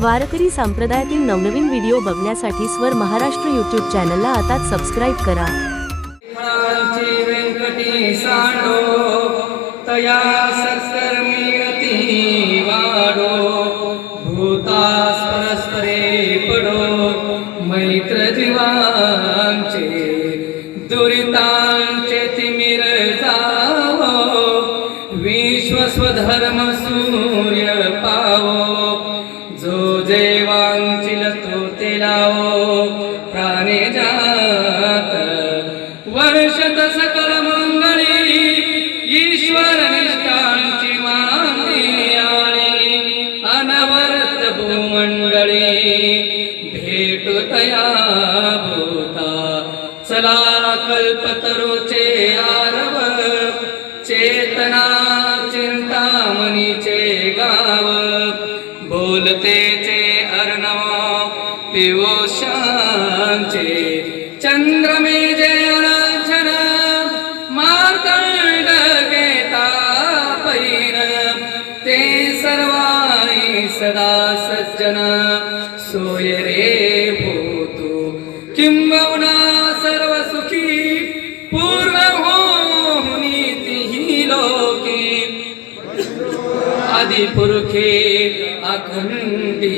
वारकरी संप्रदायातील नवनवीन व्हिडिओ बघण्यासाठी स्वर महाराष्ट्र यूट्यूब चॅनलला आता सबस्क्राईब करा. फळांची सूर्य पावो. भेटू तया भूता। चला कल्पतरुचे आरव चेतना चिंतामणीचे गाव। बोलतेचे अर्णव पिवशांचे। चंद्रमेजे अनाच्छन मार्तंड गेता पैन ते सर्वाई सदा सज्जन सोय ত্রিলোকে আদি পুরুষে আখণ্ডি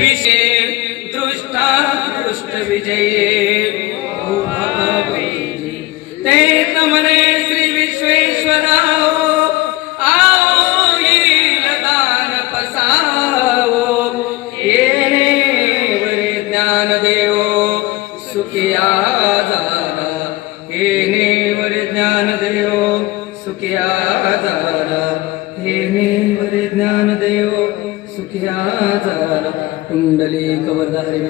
विषे दृष्टा दृष्ट विजये ते तमने श्री विश्वेश्वराओ आओ पसाओ ये वरे ज्ञान देओ सुखिया जाना हे नेवर ज्ञान देव सुखिया झाला हे नेवर ज्ञान देवो सुखिया झाला कुंडली कवरधारी